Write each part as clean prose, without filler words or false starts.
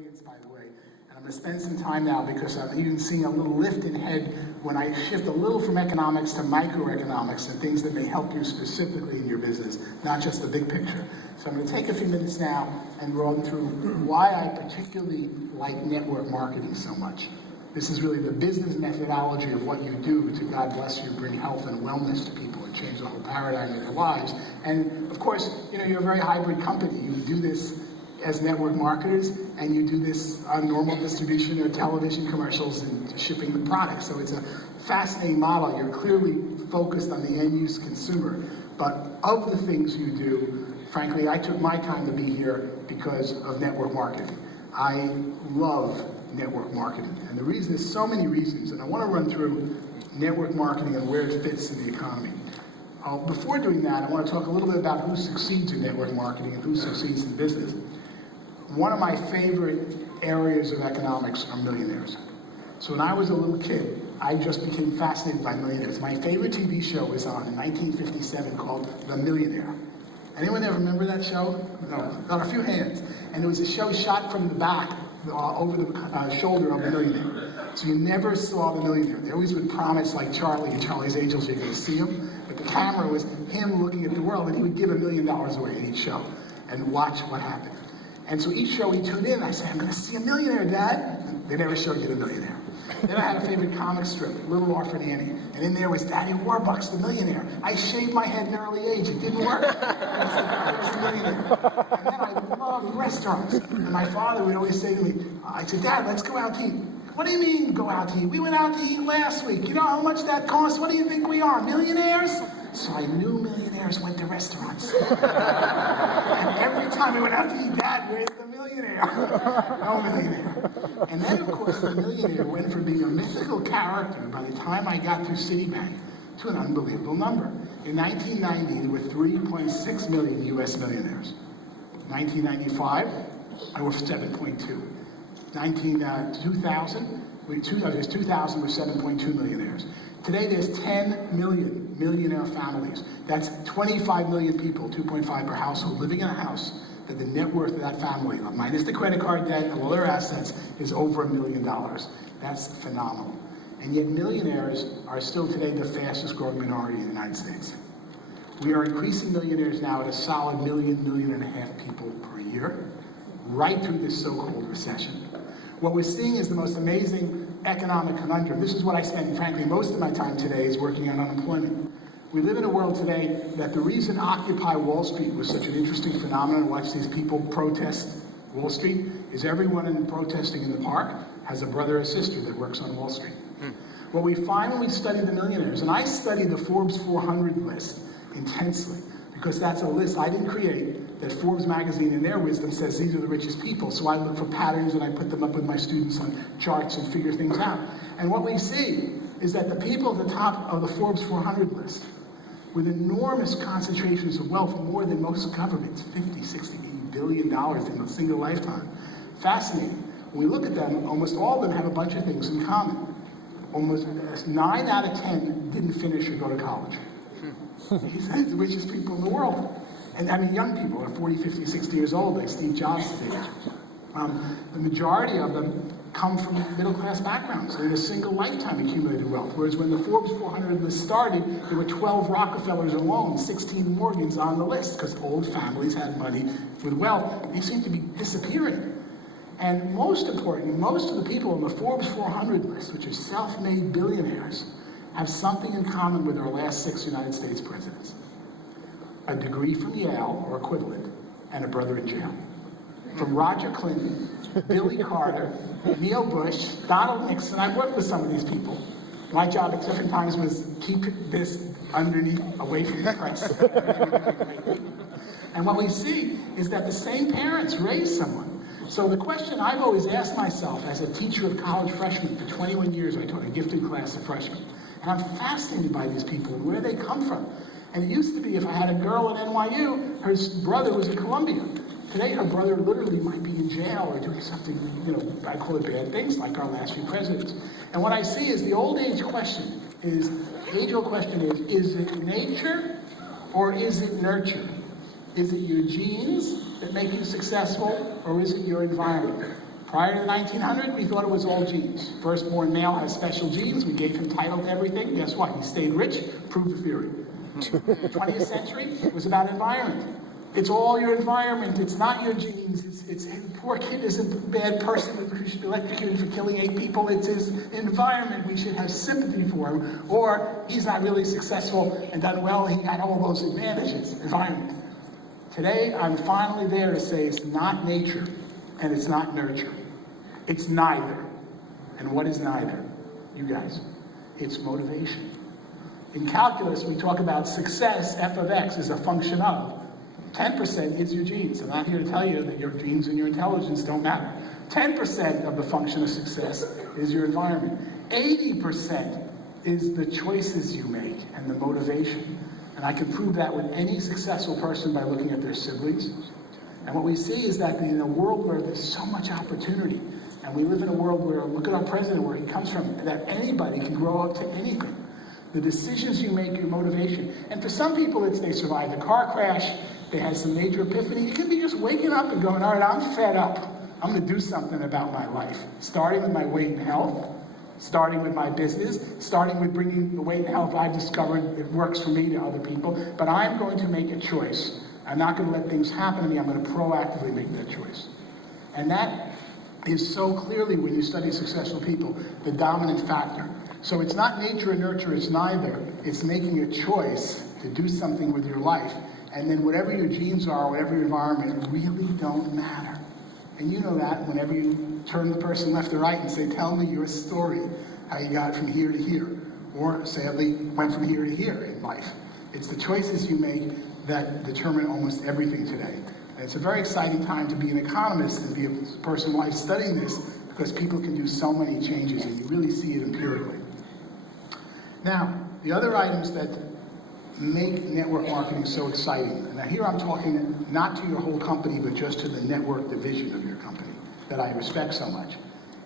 audience, by the way, and I'm going to spend some time now because I'm even seeing a little lift in head when I shift a little from economics to microeconomics and things that may help you specifically in your business, not just the big picture. So I'm going to take a few minutes now and run through why I particularly like network marketing so much. This is really the business methodology of what you do to, God bless you, bring health and wellness to people and change the whole paradigm of their lives. And of course, you know, you're a very hybrid company. You do this as network marketers, and you do this on normal distribution or television commercials and shipping the product. So it's a fascinating model. You're clearly focused on the end-use consumer. But of the things you do, frankly, I took my time to be here because of network marketing. I love network marketing. And the reason is so many reasons, and I want to run through network marketing and where it fits in the economy. Before doing that, I want to talk a little bit about who succeeds in network marketing and who succeeds in business. One of my favorite areas of economics are millionaires. So when I was a little kid, I just became fascinated by millionaires. My favorite TV show was on in 1957 called The Millionaire. Anyone ever remember that show? No, got a few hands. And it was a show shot from the back, over the shoulder of the millionaire. So you never saw the millionaire. They always would promise, like Charlie and Charlie's Angels, you're going to see him. But the camera was him looking at the world, and he would give $1 million away in each show and watch what happened. And so each show he tuned in, I said, I'm going to see a millionaire, Dad. And they never showed you the millionaire. Then I had a favorite comic strip, Little Orphan Annie. And in there was Daddy Warbucks, the millionaire. I shaved my head at an early age. It didn't work. And I said, there's the millionaire. And then I loved restaurants. And my father would always say to me, I said, Dad, let's go out to eat. What do you mean go out to eat? We went out to eat last week. You know how much that costs? What do you think we are, millionaires? So I knew millionaires went to restaurants. And every time we went out to eat, Dad, where's the millionaire? No millionaire. And then, of course, the millionaire went from being a mythical character by the time I got through Citibank to an unbelievable number. In 1990, there were 3.6 million U.S. millionaires. 1995, there were 7.2. 2000 were 7.2 millionaires. Today, there's 10 million millionaire families. That's 25 million people, 2.5 per household, living in a house that the net worth of that family, minus the credit card debt and all their assets, is over $1 million. That's phenomenal. And yet millionaires are still today the fastest growing minority in the United States. We are increasing millionaires now at a solid 1.5 million people per year, right through this so-called recession. What we're seeing is the most amazing economic conundrum. This is what I spend, frankly, most of my time today is working on unemployment. We live in a world today that the reason Occupy Wall Street was such an interesting phenomenon, watch these people protest Wall Street, is everyone protesting in the park has a brother or sister that works on Wall Street. What we find when we study the millionaires, and I study the Forbes 400 list intensely, because that's a list I didn't create, that Forbes magazine in their wisdom says these are the richest people. So I look for patterns and I put them up with my students on charts and figure things out. And what we see is that the people at the top of the Forbes 400 list, with enormous concentrations of wealth, more than most governments, 50, 60, $80 billion in a single lifetime. Fascinating. When we look at them, almost all of them have a bunch of things in common. Almost 9 out of 10 didn't finish or go to college. These are the richest people in the world. And I mean, young people are 40, 50, 60 years old, like Steve Jobs' age. The majority of them come from middle-class backgrounds. They in a single lifetime accumulated wealth. Whereas when the Forbes 400 list started, there were 12 Rockefellers alone, 16 Morgans on the list, because old families had money with wealth. They seem to be disappearing. And most important, most of the people on the Forbes 400 list, which are self-made billionaires, have something in common with our last 6 United States presidents. A degree from Yale or equivalent, and a brother in jail. From Roger Clinton, Billy Carter, Neil Bush, Donald Nixon. I've worked with some of these people. My job at different times was keep this underneath, away from the press. And what we see is that the same parents raise someone. So the question I've always asked myself as a teacher of college freshmen, for 21 years I taught a gifted class of freshmen, and I'm fascinated by these people and where they come from. And it used to be if I had a girl at NYU, her brother was in Columbia. Today, her brother literally might be in jail or doing something, I call it bad things, like our last few presidents. And what I see is the old age question is, age-old question is it nature or is it nurture? Is it your genes that make you successful or is it your environment? Prior to 1900, we thought it was all genes. Firstborn male has special genes. We gave him title to everything. Guess what? He stayed rich, proved the theory. The 20th century was about environment. It's all your environment. It's not your genes. It's poor kid is a bad person who should be electrocuted for killing 8 people. It's his environment. We should have sympathy for him. Or he's not really successful and done well. He had all those advantages. Environment. Today, I'm finally there to say it's not nature and it's not nurture. It's neither. And what is neither? You guys. It's motivation. In calculus, we talk about success, f of x, is a function of 10% is your genes. I'm not here to tell you that your genes and your intelligence don't matter. 10% of the function of success is your environment. 80% is the choices you make and the motivation. And I can prove that with any successful person by looking at their siblings. And what we see is that in a world where there's so much opportunity, and we live in a world where, look at our president, where he comes from, that anybody can grow up to anything. The decisions you make, your motivation. And for some people, it's they survived a car crash, they had some major epiphany. It can be just waking up and going, all right, I'm fed up. I'm going to do something about my life. Starting with my weight and health, starting with my business, starting with bringing the weight and health I've discovered it works for me to other people. But I'm going to make a choice. I'm not going to let things happen to me. I'm going to proactively make that choice. And that is so clearly, when you study successful people, the dominant factor. So it's not nature and nurture, it's neither. It's making a choice to do something with your life. And then whatever your genes are, whatever your environment, really don't matter. And you know that whenever you turn the person left or right and say, tell me your story, how you got from here to here. Or, sadly, went from here to here in life. It's the choices you make that determine almost everything today. And it's a very exciting time to be an economist and be a person in life studying this, because people can do so many changes and you really see it empirically. Now, the other items that make network marketing so exciting, and now here I'm talking not to your whole company, but just to the network division of your company that I respect so much,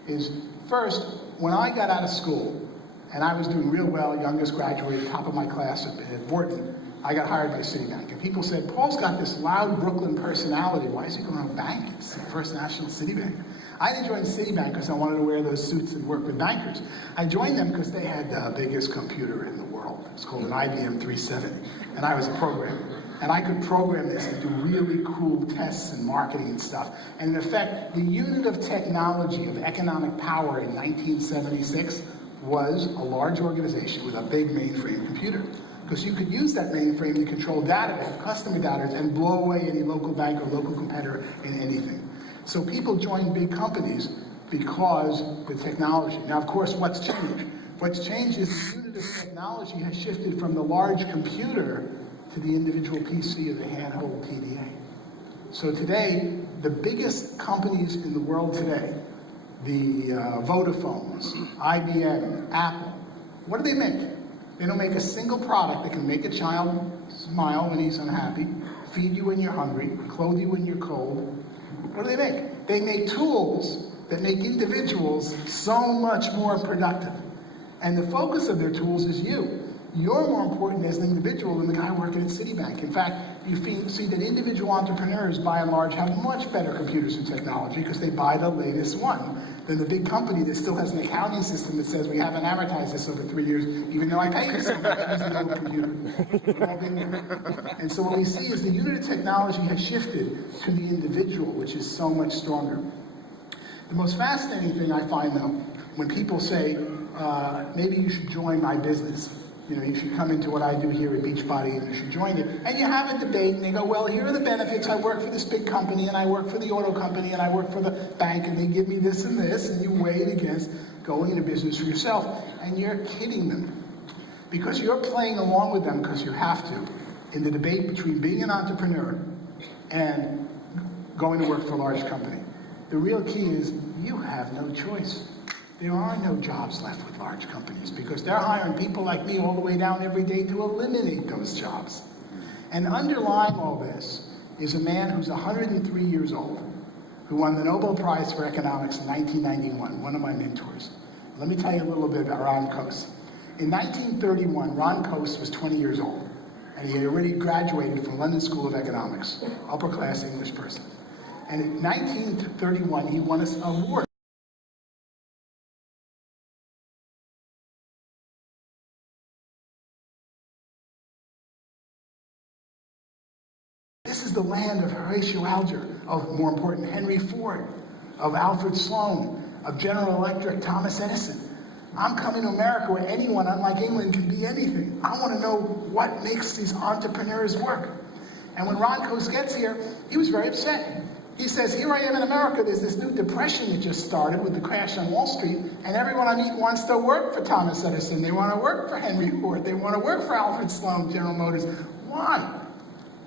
is first, when I got out of school, and I was doing real well, youngest graduate, top of my class at Wharton, I got hired by Citibank. And people said, Paul's got this loud Brooklyn personality. Why is he going to a bank? It's the First National Citibank. I didn't join Citibank because I wanted to wear those suits and work with bankers. I joined them because they had the biggest computer in the world. It's called an IBM 370. And I was a programmer. And I could program this and do really cool tests and marketing and stuff. And in effect, the unit of technology of economic power in 1976 was a large organization with a big mainframe computer. Because you could use that mainframe to control data, customer data, and blow away any local bank or local competitor in anything. So people join big companies because the technology. Now, of course, what's changed? What's changed is the unit of technology has shifted from the large computer to the individual PC or the handheld PDA. So today, the biggest companies in the world today, the Vodafones, IBM, Apple, what do they make? They don't make a single product that can make a child smile when he's unhappy, feed you when you're hungry, clothe you when you're cold. What do they make? They make tools that make individuals so much more productive. And the focus of their tools is you. You're more important as an individual than the guy working at Citibank. In fact, you see that individual entrepreneurs, by and large, have much better computers and technology because they buy the latest one than the big company that still has an accounting system that says we haven't amortized this over 3 years, even though I paid you so much using the old computer. And so what we see is the unit of technology has shifted to the individual, which is so much stronger. The most fascinating thing I find, though, when people say, maybe you should join my business. You know, you should come into what I do here at Beachbody and you should join it. And you have a debate and they go, well, here are the benefits. I work for this big company and I work for the auto company and I work for the bank and they give me this and this, and you weigh it against going into business for yourself. And you're kidding them because you're playing along with them because you have to in the debate between being an entrepreneur and going to work for a large company. The real key is you have no choice. There are no jobs left with large companies because they're hiring people like me all the way down every day to eliminate those jobs. And underlying all this is a man who's 103 years old, who won the Nobel Prize for Economics in 1991, one of my mentors. Let me tell you a little bit about Ron Coase. In 1931, Ron Coase was 20 years old, and he had already graduated from London School of Economics, upper-class English person. And in 1931, he won an award. This is the land of Horatio Alger, of, more important, Henry Ford, of Alfred Sloan, of General Electric, Thomas Edison. I'm coming to America where anyone, unlike England, can be anything. I want to know what makes these entrepreneurs work. And when Ron Coase gets here, he was very upset. He says, here I am in America, there's this new depression that just started with the crash on Wall Street, and everyone I meet wants to work for Thomas Edison. They want to work for Henry Ford. They want to work for Alfred Sloan, General Motors. Why?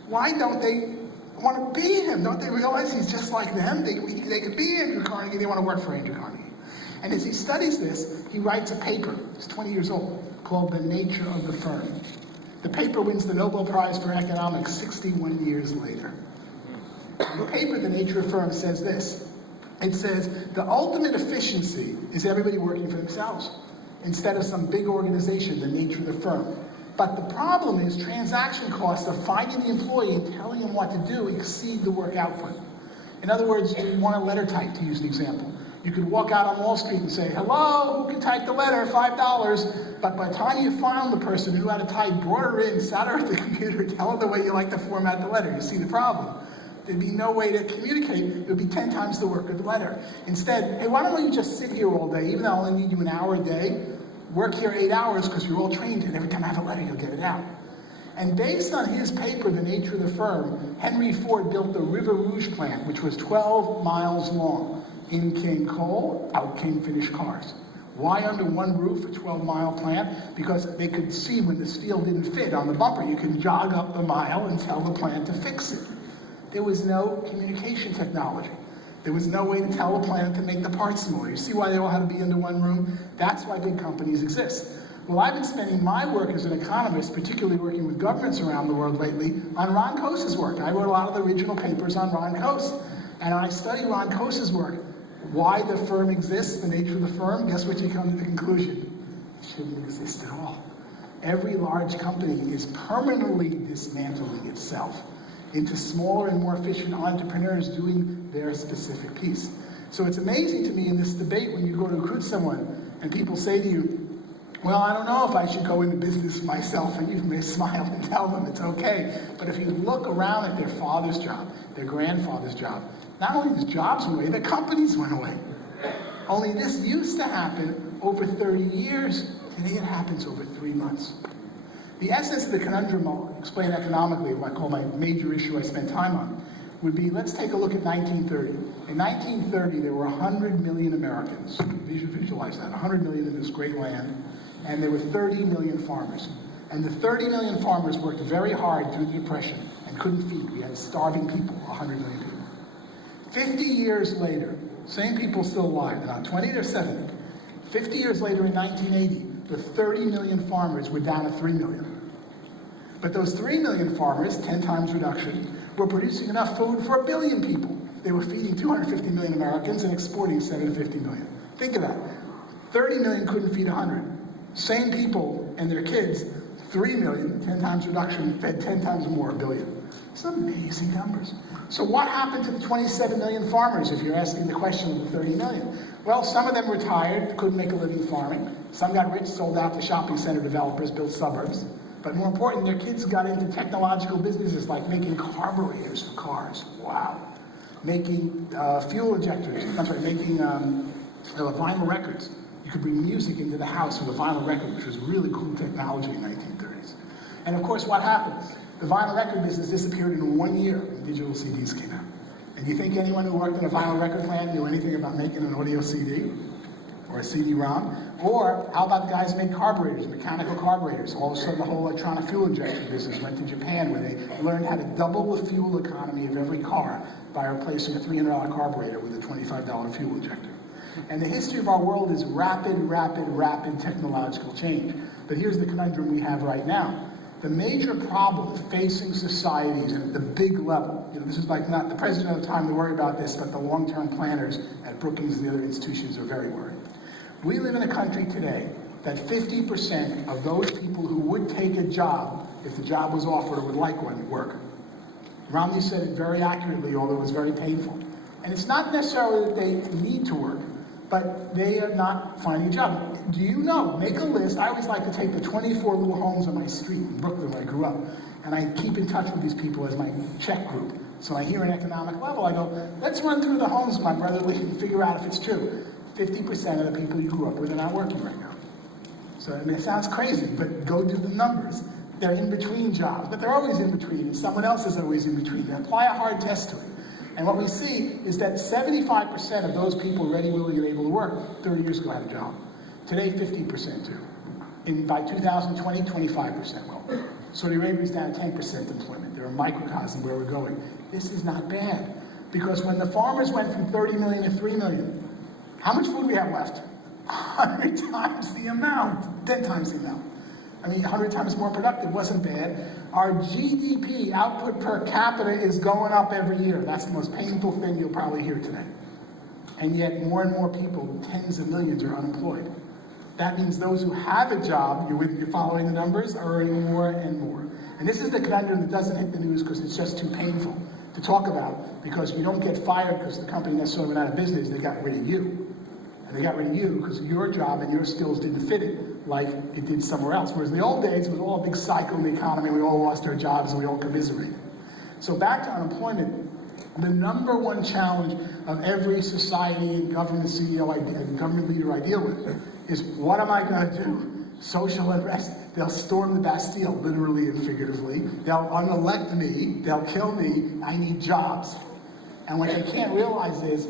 Why don't they want to be him? Don't they realize he's just like them? They could be Andrew Carnegie. They want to work for Andrew Carnegie. And as he studies this, he writes a paper, he's 20 years old, called The Nature of the Firm. The paper wins the Nobel Prize for Economics 61 years later. The paper, The Nature of Firms, says this. It says, the ultimate efficiency is everybody working for themselves, instead of some big organization, the nature of the firm. But the problem is transaction costs of finding the employee and telling him what to do exceed the work output. In other words, you want a letter type, to use an example. You could walk out on Wall Street and say, hello, who can type the letter, $5. But by the time you found the person who had to type, brought her in, sat her at the computer, tell her the way you like to format the letter, you see the problem. There'd be no way to communicate. It would be 10 times the work of the letter. Instead, hey, why don't you just sit here all day, even though I only need you an hour a day, work here 8 hours because you're all trained, and every time I have a letter, you'll get it out. And based on his paper, The Nature of the Firm, Henry Ford built the River Rouge plant, which was 12 miles long. In came coal, out came finished cars. Why under one roof, a 12-mile plant? Because they could see when the steel didn't fit on the bumper. You can jog up the mile and tell the plant to fix it. There was no communication technology. There was no way to tell the plant to make the parts smaller. You see why they all had to be under one room? That's why big companies exist. Well, I've been spending my work as an economist, particularly working with governments around the world lately, on Ron Coase's work. I wrote a lot of the original papers on Ron Coase. And I study Ron Coase's work, why the firm exists, the nature of the firm, guess what you come to the conclusion? It shouldn't exist at all. Every large company is permanently dismantling itself into smaller and more efficient entrepreneurs doing their specific piece. So it's amazing to me in this debate when you go to recruit someone and people say to you, well, I don't know if I should go into business myself, and you may smile and tell them it's okay. But if you look around at their father's job, their grandfather's job, not only the jobs went away, the companies went away. Only this used to happen over 30 years. Today it happens over 3 months. The essence of the conundrum, I'll explain economically, what I call my major issue I spend time on, would be, let's take a look at 1930. In 1930, there were 100 million Americans. Visualize that, 100 million in this great land, and there were 30 million farmers. And the 30 million farmers worked very hard through the Depression and couldn't feed. We had starving people, 100 million people. 50 years later, same people still alive, they're not 20, they're 70. 50 years later in 1980, the 30 million farmers were down to 3 million. But those 3 million farmers, 10 times reduction, were producing enough food for 1 billion people. They were feeding 250 million Americans and exporting 750 million. Think of that. 30 million couldn't feed 100. Same people and their kids, 3 million, 10 times reduction, fed 10 times more, 1 billion. It's amazing numbers. So what happened to the 27 million farmers, if you're asking the question of the 30 million? Well, some of them retired, couldn't make a living farming. Some got rich, sold out to shopping center developers, built suburbs. But more important, their kids got into technological businesses like making carburetors for cars. Wow. Making fuel injectors, making vinyl records. You could bring music into the house with a vinyl record, which was really cool technology in the 1930s. And of course, what happened? The vinyl record business disappeared in 1 year when digital CDs came out. And you think anyone who worked in a vinyl record plant knew anything about making an audio CD or a CD-ROM? Or how about the guys who made carburetors, mechanical carburetors? All of a sudden, the whole electronic fuel injection business went to Japan, where they learned how to double the fuel economy of every car by replacing a $300 carburetor with a $25 fuel injector. And the history of our world is rapid, rapid, rapid technological change. But here's the conundrum we have right now. The major problem facing societies at the big level, this is like not the president of the time to worry about this, but the long-term planners at Brookings and the other institutions are very worried. We live in a country today that 50% of those people who would take a job, if the job was offered or would like one, work. Romney said it very accurately, although it was very painful. And it's not necessarily that they need to work, but they are not finding a job. Do you know, make a list. I always like to take the 24 little homes on my street in Brooklyn where I grew up, and I keep in touch with these people as my check group. So I hear an economic level, I go, let's run through the homes, my brother, and figure out if it's true. 50% of the people you grew up with are not working right now. So I mean, it sounds crazy, but go do the numbers. They're in between jobs, but they're always in between, and someone else is always in between. They apply a hard test to it. And what we see is that 75% of those people ready, willing, and able to work 30 years ago had a job. Today, 50% do. By 2020, 25% will. Saudi Arabia is down to 10% employment. They're a microcosm where we're going. This is not bad, because when the farmers went from 30 million to 3 million, how much food we have left? 100 times the amount, 10 times the amount. I mean, 100 times more productive, wasn't bad. Our GDP, output per capita, is going up every year. That's the most painful thing you'll probably hear today. And yet more and more people, tens of millions, are unemployed. That means those who have a job, you're following the numbers, are earning more and more. And this is the conundrum that doesn't hit the news because it's just too painful to talk about, because you don't get fired because the company necessarily went out of business, they got rid of you. And they got rid of you because your job and your skills didn't fit it like it did somewhere else. Whereas in the old days, it was all a big cycle in the economy, we all lost our jobs and we all commiserated. So back to unemployment, the number one challenge of every society and government CEO and government leader I deal with is, what am I going to do? Social unrest. They'll storm the Bastille, literally and figuratively. They'll unelect me. They'll kill me. I need jobs. And what they can't realize is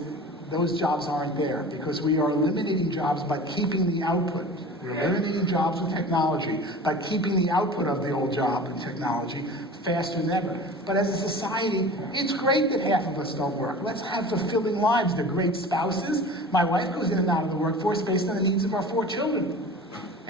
those jobs aren't there, because we are eliminating jobs by keeping the output. We're eliminating jobs with technology by keeping the output of the old job and technology faster than ever. But as a society, it's great that half of us don't work. Let's have fulfilling lives. They're great spouses. My wife goes in and out of the workforce based on the needs of our 4 children.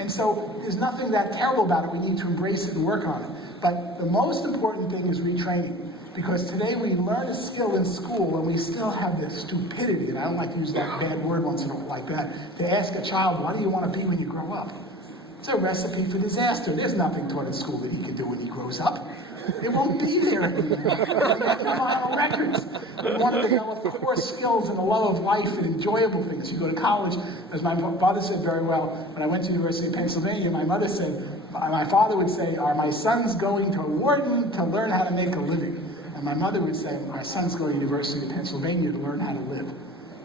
And so there's nothing that terrible about it. We need to embrace it and work on it. But the most important thing is retraining. Because today we learn a skill in school and we still have this stupidity, and I don't like to use that bad word once in a while like that, to ask a child, what do you want to be when you grow up? It's a recipe for disaster. There's nothing taught in school that he can do when he grows up. It won't be there anymore. We have the final records. We want to develop core skills and a love of life and enjoyable things. You go to college, as my father said very well, when I went to the University of Pennsylvania, my father would say, are my sons going to Wharton to learn how to make a living? And my mother would say, our son's going to the University of Pennsylvania to learn how to live.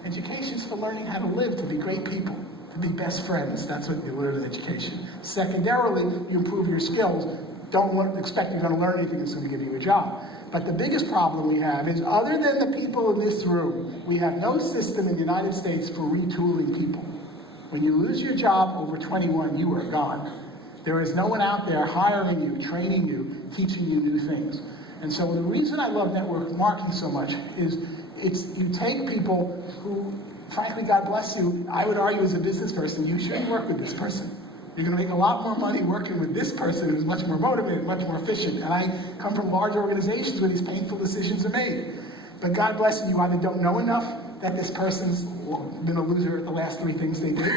Education's for learning how to live, to be great people, to be best friends. That's what you learn in education. Secondarily, you improve your skills. Don't expect you're going to learn anything that's going to give you a job. But the biggest problem we have is, other than the people in this room, we have no system in the United States for retooling people. When you lose your job over 21, you are gone. There is no one out there hiring you, training you, teaching you new things. And so the reason I love network marketing so much is you take people who, frankly, God bless you, I would argue as a business person, you shouldn't work with this person. You're going to make a lot more money working with this person who's much more motivated, much more efficient. And I come from large organizations where these painful decisions are made. But God bless you, you either don't know enough that this person's been a loser at the last 3 things they did,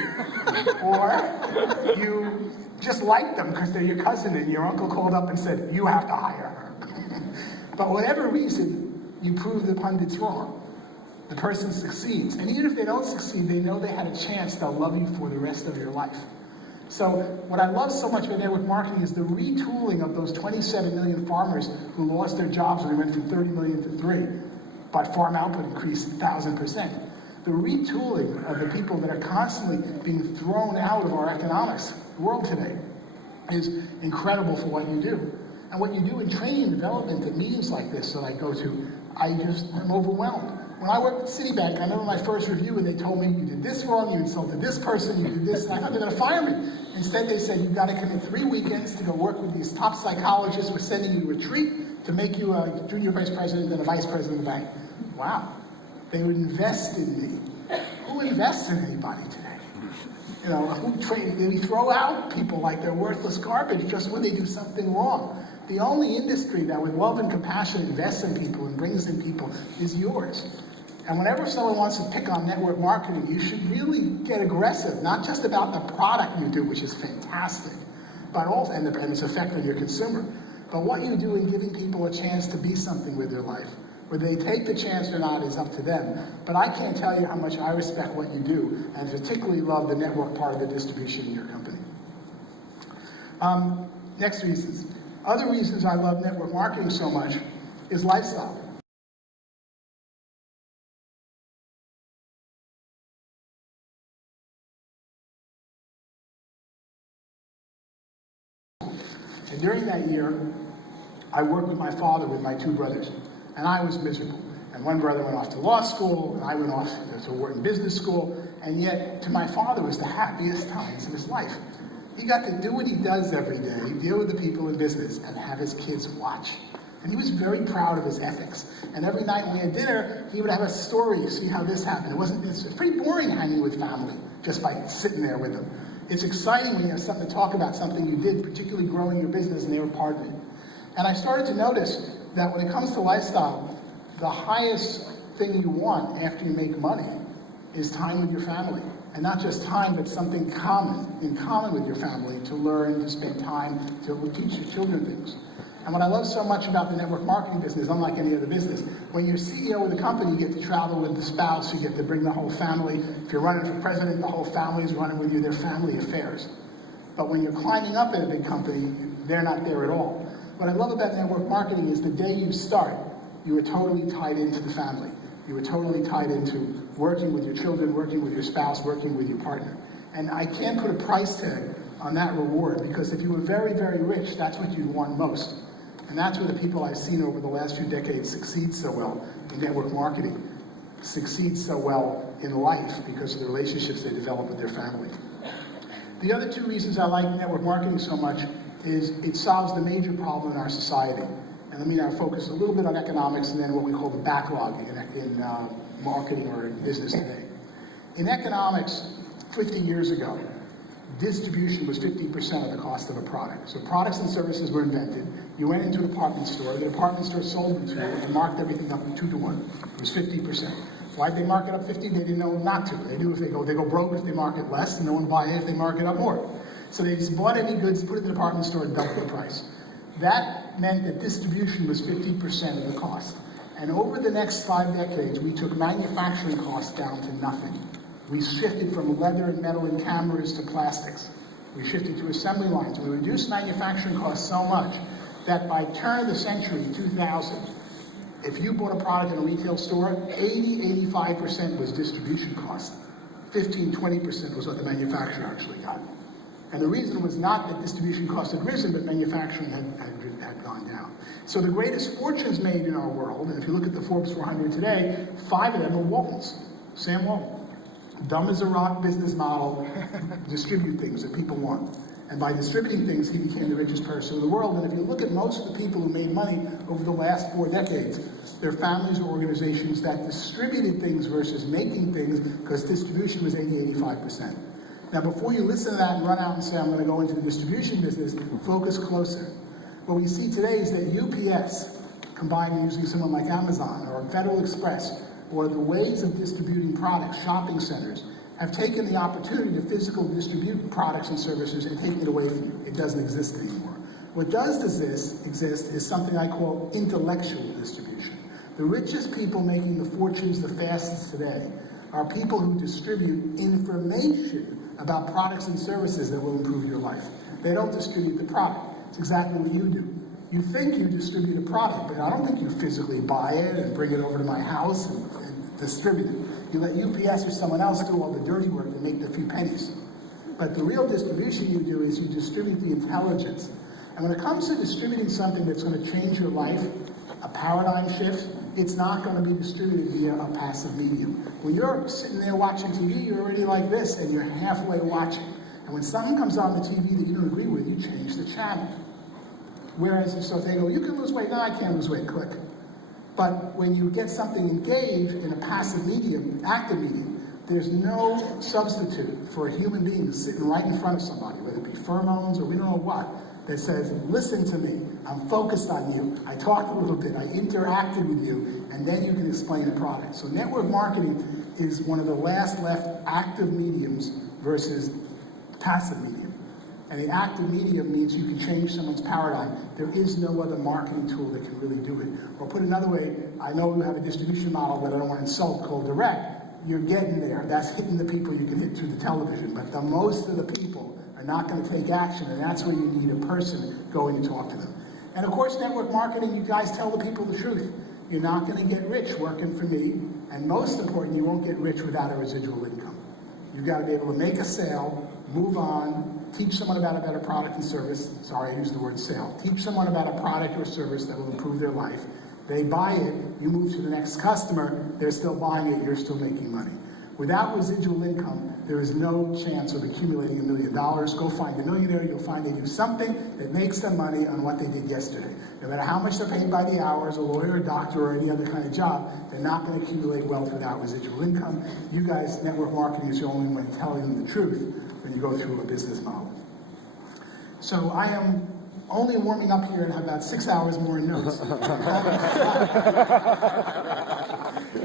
or you just like them because they're your cousin and your uncle called up and said, you have to hire her. But whatever reason, you prove the pundits wrong. The person succeeds. And even if they don't succeed, they know they had a chance. They'll love you for the rest of your life. So what I love so much about network marketing is the retooling of those 27 million farmers who lost their jobs when they went from 30 million to 3, but farm output increased 1,000%. The retooling of the people that are constantly being thrown out of our economics world today is incredible for what you do. And what you do in training and development at meetings like this that I go to, I'm overwhelmed. When I worked at Citibank, I remember my first review and they told me, you did this wrong, you insulted this person, you did this, and I thought they were going to fire me. Instead, they said, you've got to commit 3 weekends to go work with these top psychologists. We're sending you to a retreat to make you a junior vice president and a vice president of the bank. Wow. They would invest in me. Who invests in anybody today? You know, they throw out people like they're worthless garbage just when they do something wrong. The only industry that with love and compassion invests in people and brings in people is yours. And whenever someone wants to pick on network marketing, you should really get aggressive, not just about the product you do, which is fantastic, but also, and its effect on your consumer, but what you do in giving people a chance to be something with their life. Whether they take the chance or not is up to them. But I can't tell you how much I respect what you do, and particularly love the network part of the distribution in your company. Next reasons. Other reasons I love network marketing so much is lifestyle. And during that year, I worked with my father with my two brothers, and I was miserable. And one brother went off to law school, and I went off to Wharton Business School, and yet to my father was the happiest times of his life. He got to do what he does every day, deal with the people in business, and have his kids watch. And he was very proud of his ethics. And every night when we had dinner, he would have a story, see how this happened. It's pretty boring hanging with family, just by sitting there with them. It's exciting when you have something to talk about, something you did, particularly growing your business, and they were part of it. And I started to notice that when it comes to lifestyle, the highest thing you want after you make money is time with your family. And not just time, but something in common with your family, to learn, to spend time, to teach your children things. And what I love so much about the network marketing business, unlike any other business, when you're CEO of the company, you get to travel with the spouse, you get to bring the whole family. If you're running for president, the whole family is running with you, they're family affairs. But when you're climbing up in a big company, they're not there at all. What I love about network marketing is the day you start, you are totally tied into the family. You are totally tied into working with your children, working with your spouse, working with your partner. And I can't put a price tag on that reward, because if you were very, very rich, that's what you'd want most. And that's where the people I've seen over the last few decades succeed so well in network marketing, succeed so well in life because of the relationships they develop with their family. The other two reasons I like network marketing so much is it solves the major problem in our society. And let me now focus a little bit on economics and then what we call the backlog in marketing or in business today. In economics, 50 years ago, distribution was 50% of the cost of a product. So products and services were invented. You went into a department store, the department store sold them to you and marked everything up 2 to 1. It was 50%. Why'd they mark it up 50? They didn't know not to. They knew if they go broke if they mark it less, and no one would buy it if they mark it up more. So they just bought any goods, put it in the department store, and doubled the price. That meant that distribution was 50% of the cost. And over the next 5 decades, we took manufacturing costs down to nothing. We shifted from leather and metal and cameras to plastics. We shifted to assembly lines. We reduced manufacturing costs so much that by turn of the century, 2000, if you bought a product in a retail store, 85% was distribution cost. 20% was what the manufacturer actually got. And the reason was not that distribution costs had risen, but manufacturing had gone down. So the greatest fortunes made in our world, and if you look at the Forbes 400 today, 5 of them are Waltons. Sam Walton. Dumb as a rock business model, distribute things that people want. And by distributing things, he became the richest person in the world. And if you look at most of the people who made money over the last 4 decades, their families or organizations that distributed things versus making things, because distribution was 85%. Now, before you listen to that and run out and say, I'm going to go into the distribution business, focus closer. What we see today is that UPS, combined using someone like Amazon or Federal Express, or the ways of distributing products, shopping centers, have taken the opportunity to physically distribute products and services and taken it away from you. It doesn't exist anymore. What does exist is something I call intellectual distribution. The richest people making the fortunes the fastest today are people who distribute information about products and services that will improve your life. They don't distribute the product. It's exactly what you do. You think you distribute a product, but I don't think you physically buy it and bring it over to my house and distribute it. You let UPS or someone else do all the dirty work and make the few pennies. But the real distribution you do is you distribute the intelligence. And when it comes to distributing something that's going to change your life, a paradigm shift, it's not going to be distributed via a passive medium. When you're sitting there watching TV, you're already like this, and you're halfway watching. And when something comes on the TV that you don't agree with, you change the channel. Whereas if they go, you can lose weight, no, I can't lose weight, click. But when you get something engaged in a passive medium, active medium, there's no substitute for a human being sitting right in front of somebody, whether it be pheromones or we don't know what, that says, listen to me, I'm focused on you, I talked a little bit, I interacted with you, and then you can explain the product. So network marketing is one of the last left active mediums versus passive medium. And the active medium means you can change someone's paradigm. There is no other marketing tool that can really do it. Or put another way, I know you have a distribution model that I don't want to insult called direct. You're getting there. That's hitting the people you can hit through the television. But the most of the people are not going to take action, and that's where you need a person going to talk to them. And of course, network marketing, you guys tell the people the truth. You're not going to get rich working for me, and most important, you won't get rich without a residual income. You've got to be able to make a sale, move on, teach someone about a better product and service. Sorry, I used the word sale. Teach someone about a product or service that will improve their life. They buy it, you move to the next customer, they're still buying it, you're still making money. Without residual income, there is no chance of accumulating $1 million. Go find a millionaire, you'll find they do something that makes them money on what they did yesterday. No matter how much they're paid by the hour as a lawyer, a doctor, or any other kind of job, they're not going to accumulate wealth without residual income. You guys, network marketing is the only way telling them the truth when you go through a business model. So I am only warming up here and have about 6 hours more in notes.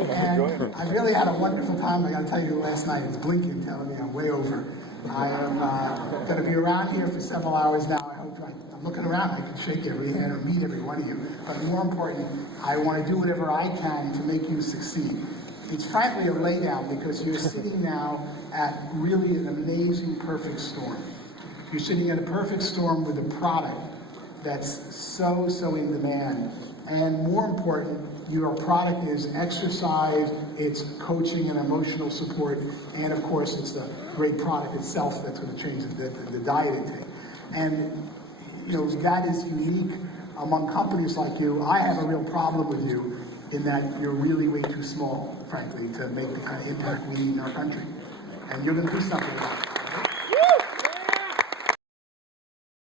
And I really had a wonderful time. I got to tell you, last night it's blinking, telling me I'm way over. I am going to be around here for several hours now. I hope I'm looking around. I can shake every hand or meet every one of you. But more important, I want to do whatever I can to make you succeed. It's frankly a laydown because you're sitting now at really an amazing perfect storm. You're sitting at a perfect storm with a product that's so in demand. And more important, your product is exercise, it's coaching and emotional support, and of course it's the great product itself that's going to change the diet intake. And you know, that is unique among companies like you. I have a real problem with you in that you're really way too small, frankly, to make the kind of impact we need in our country. And you're going to do something about it.